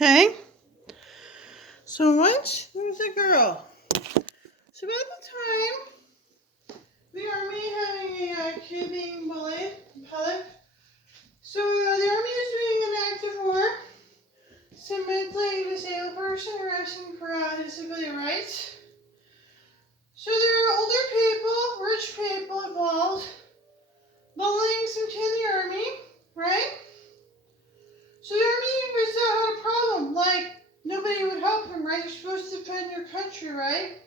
Okay, so once there was a girl. So about the time the army having a kid being bullied in public, so the army is doing an active war. Some mentally disabled person are asking for disability rights. So there are older people, rich people involved, bullying some kid in the army, right? So the army was had a problem, like nobody would help him, right? You're supposed to defend your country, right?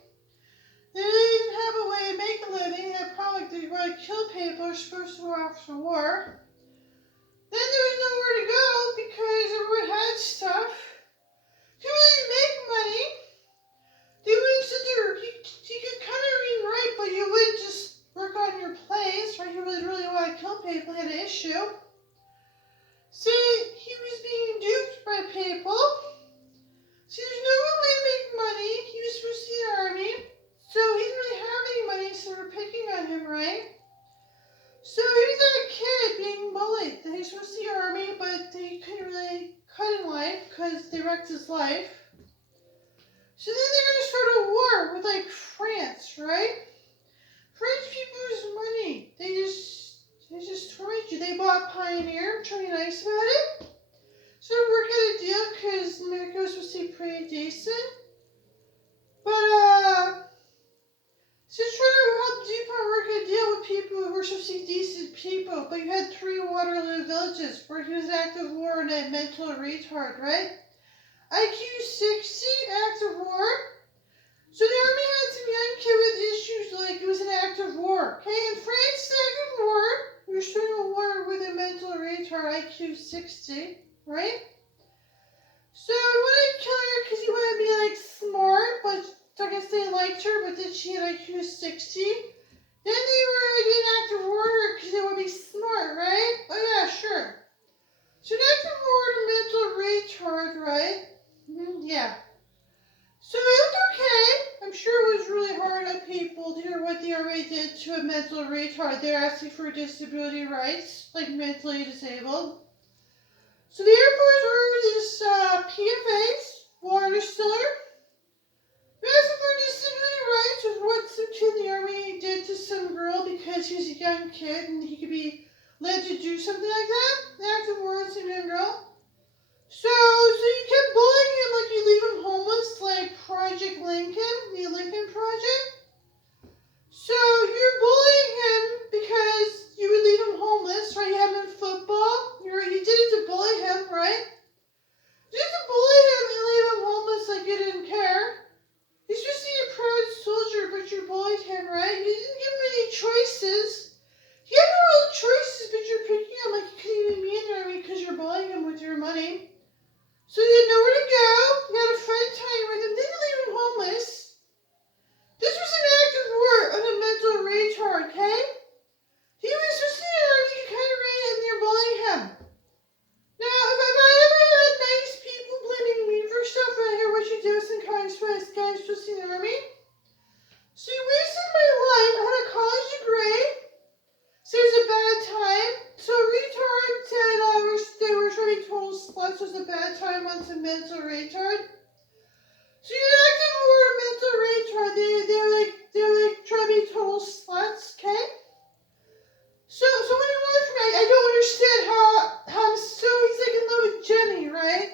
They didn't have a way to make a living. They had a problem, like they want to kill people. They're supposed to go off to war. Then there was nowhere to go because everyone had stuff. Couldn't really make money. They wouldn't sit there. You could kind of read and write, but you wouldn't just work on your plays, right? You really want to kill people. You had an issue. See, he was being duped by people. See, there's no real way to make money. He was supposed to be in the army. So he didn't really have any money, so we're picking on him, right? So he's that kid being bullied. That he's supposed to see the army, but they couldn't really cut in life because they wrecked his life. So then they're going to start a war with like France, right? French people use money. They just torment you. They bought Pioneer. I'm trying to be nice about it. So we're going to deal because America was supposed to be pretty decent. But since trying to help DuPont work a deal with people who were supposed to be decent people, but you had 3 Waterloo villages where he was active war and a mental retard, right? IQ 60, active war. So the army had some young kid with issues like it was an active war. Okay, in France, active war, you're starting a war with a mental retard, IQ 60, right? So I wanted to kill her because he wanted to be like smart, but so I guess they liked her, but then she had IQ 60. Then they were getting active war because they want to be smart, right? Oh yeah, sure. So an active war and a mental retard, right? Yeah. So it looked okay. I'm sure it was really hard on people to hear what the army did to a mental retard. They're asking for disability rights, like mentally disabled. So the Air Force ordered this PFAs, water distiller. They're asking for disability rights with what some kid in the army did to some girl because he was a young kid and he could be led to do something like that. An active war on some young girl. So you kept bullying him like you leave him homeless, like Project Lincoln, the Lincoln Project. So you're bullying him because you would leave him homeless, right? You have him in football. You did it to bully him, right? You did it to bully him and leave him homeless like you didn't care. He's supposed to be a proud soldier, but you bullied him, right? You didn't give him any choices. He had no real choices, but you're picking him like he couldn't even be in the army because you're bullying him with your money. So you had nowhere to go. You had a friend time with him. Then you leave him homeless. This was an active war on a mental retard, okay? He was just in the army. You kind of read it and you're bullying him. Now, if I ever had nice people blaming me for stuff, I hear what you do with some kind of this guy supposed to be in the army. So you wasted my life. I had a college degree. So it was a bad time. So retard said they were trying to be total sluts. It was a bad time on some mental retard. So you active war mental retard. They're like trying to be total sluts, okay? So what do you want from me? I don't understand how I'm so he's like in love with Jenny, right?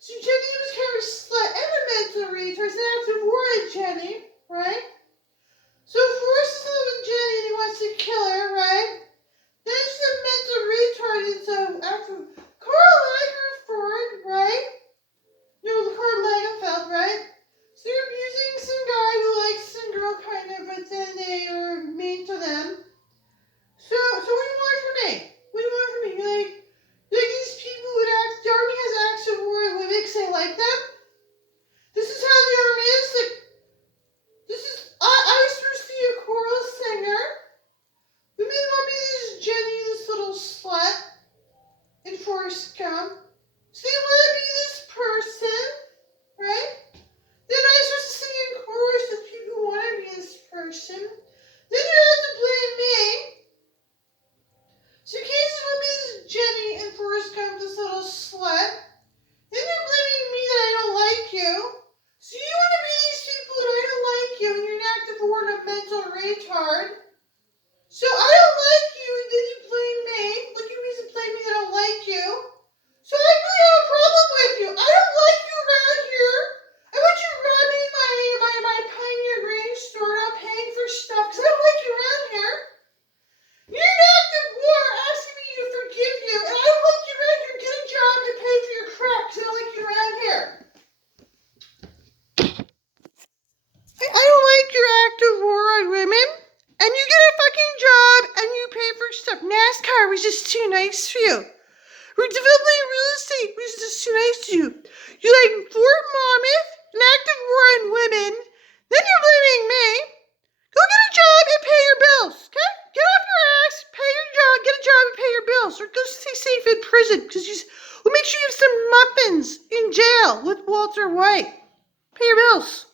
So Jenny was kind of a slut and a mental retard. It's an active war at Jenny, right? So Forrest is in love with Jenny and he wants to kill her, right? Then she's a mental retard and so active Karl Lagerfeld, right? No, Karl Lagerfeld, right? So they're abusing some guy who likes some girl kind of, but then they are mean to them. So what do you want from me? What do you want from me? Like these people would act, the army has active war with women because they like them? This is how the army is? Like, I was supposed to be a choral singer. Women want me this Jenny, this little slut, in Forrest Gump. So they want to be this person, right? Then I was supposed to sing in chorus with people who want to be this person. Then you have to blame me. So cases want me this Jenny and Forrest Gump, this little slut. Then they're blaming me Simmons in jail with Walter White. Pay your bills.